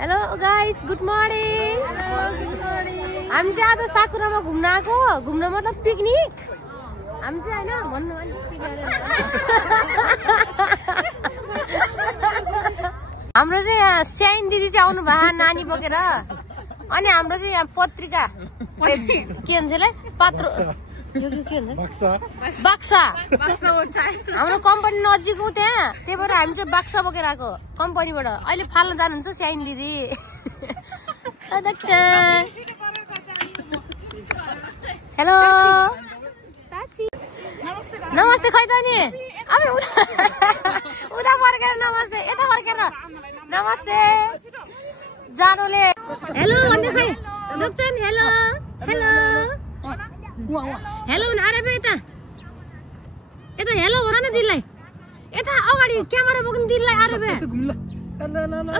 Hello guys good morning. हामी चाहिँ आज साकुरामा घुम्न आएको। घुम्न मतलब पिकनिक। हामी चाहिँ हैन भन्नु हाम्रो चाहिँ यहाँ स्याइन दिदी चाहिँ आउनु भयो नानी बोकेर। अनि हाम्रो चाहिँ यहाँ पत्रिका के भन्छ ले पात्र यो के भन्छ बाक्सा हाम्रो कम्पनी नजिक हो त्यहाँ। त्यही भएर हामी चाहिँ बाक्सा बोकेर आएको कम्पनीबाट। अहिले फाल्न जानुहुन्छ स्याइन दिदी। हेलो नमस्ते खै त नि अब उता फर्केर नमस्ते यता फर्केर नमस्ते जानुले हेलो भन्दै खै दोक्छन्। हेलो हेलो हेलो भने आरे यता यता हेलो भन न दिदीलाई। यता अगाडि क्यामेरा बोक्नु दिदीलाई आरे बे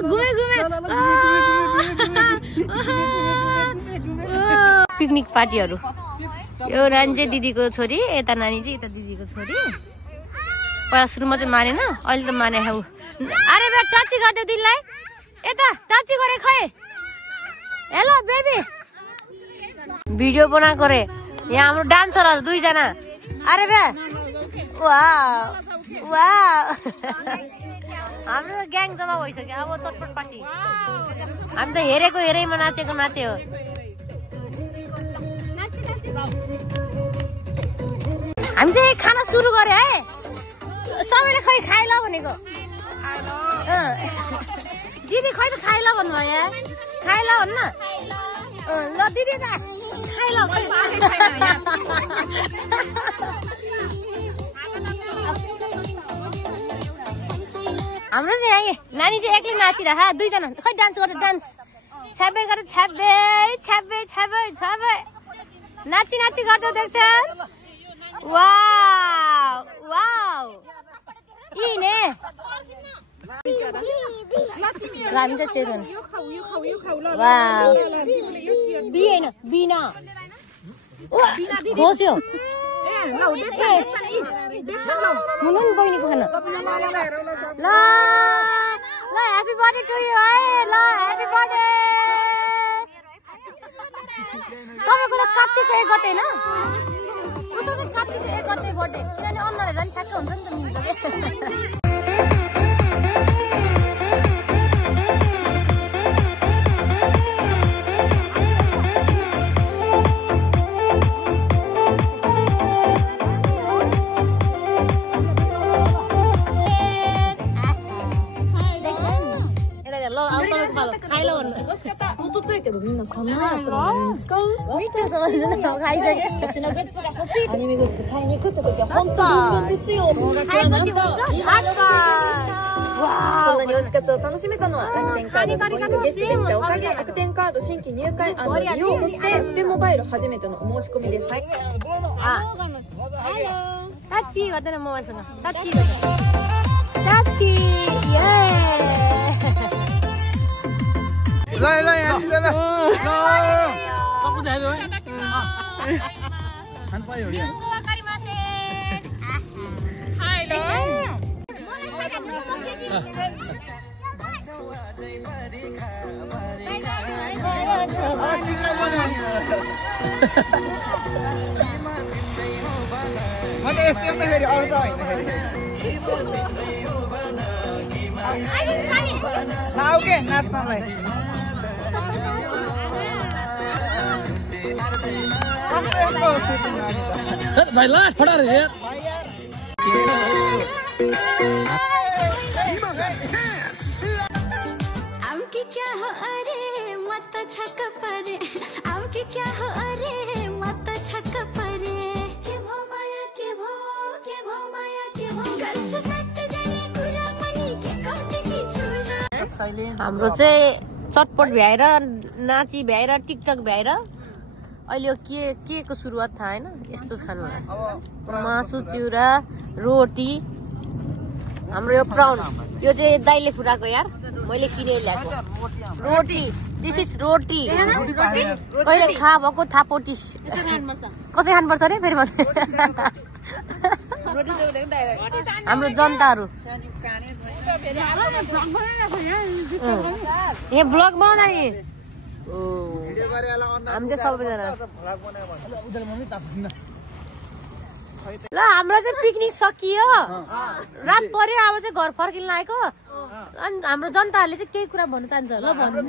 घुमे घुमे पिकनिक पार्टीहरु। यो नानी चाहिँ दिदीको छोरी, यता नानी चाहिँ यता दिदीको छोरी। पहिला सुरुमा चाहिँ मानेन, अहिले त माने हौ। अरे बे टची गर्दै दिदीलाई यता टची गरे खै। हेलो बेबी भिडियो बनाएको रे यहाँ हाम्रो डान्सरहरु दुई जना। अरे बे वाउ वाउ हाम्रो ग्याङ जम्मा भइसक्यो। अब चटपट पार्टी हामी त हेरेको हेरैमा नाचेको नाचे हो। हामी चाहिँ खाना सुरु गरे है। सबैले खै खाइ ल भनेको। दिदी खै त खाइ ल भन्नुभयो यहाँ। खाइ ल भन्न ल दिदी त खाइ ल। हाम्रो चाहिँ यहाँ नानी चाहिँ एक्लै नाचिरह दुईजना खै डान्स गर्छ डान्स छ्यापे गरेर छ्यापे छ्यापे छ्यापे छ्यापे नाची नाची गर्दै देख्छ। वाउ वाउ इने हामी चाहिँ चेजन वाउ बी हैन बिना खोस्यो हुनु नि बहिनीको खाना। ल ल ह्यापी बर्थडे टु यु है। ल ह्यापी बर्थडे। तपाईको त कार्तिकको 1 गते हैन उसो त कार्तिकको 1 गते बर्थडे किनभने अनुहारहरु नि ठ्याक्क हुन्छ नि त मिल्छ के।こんなに美味しかったを楽しめたのは楽天カードのポイントゲットできたおかげ。楽天カード新規入会&利用、そして楽天モバイル初めてのお申し込みです。タッチ渡るモバイルのタッチタッチイエーイ。来来呀，来来，他不在对。看多有脸。嗨喽。म त यस्तै हुँदाखेरि अरू त होइन फेरि आऊ के नाच्नलाई। भाइ ला खडा रे आमकी क्या हो अरे मत छक परे आमकी क्या हो अरे मत छक परे के भो माया के भो माया के भो गल्छ सत्य जाने कुरा पनि के कति की छुरा। हाम्रो चाहिँ चटपट भ्याएर नाची भ्याएर टिकटक भ्याएर अहिले के को सुरुवात थाहा हैन। यस्तो खानु मासु चिउरा रोटी हाम्रो यो प्राउन यो चाहिँ दाइले खुराको यार मैले किनेर ल्याएको रोटी। दिस इज रोटी कहिले खा भएको थापोटी कसै खानुपर्छ रे फेरि भन्नु। हाम्रो जनताहरु यहाँ ब्लग बनाउँदा नि हामी चाहिँ सबैजना ल हाम्रो चाहिँ पिकनिक सकियो रात पर्यो अब चाहिँ घर फर्किन लागेको अनि हाम्रो जनताहरूले चाहिँ केही कुरा भन्नु चाहन्छ ल भन्नु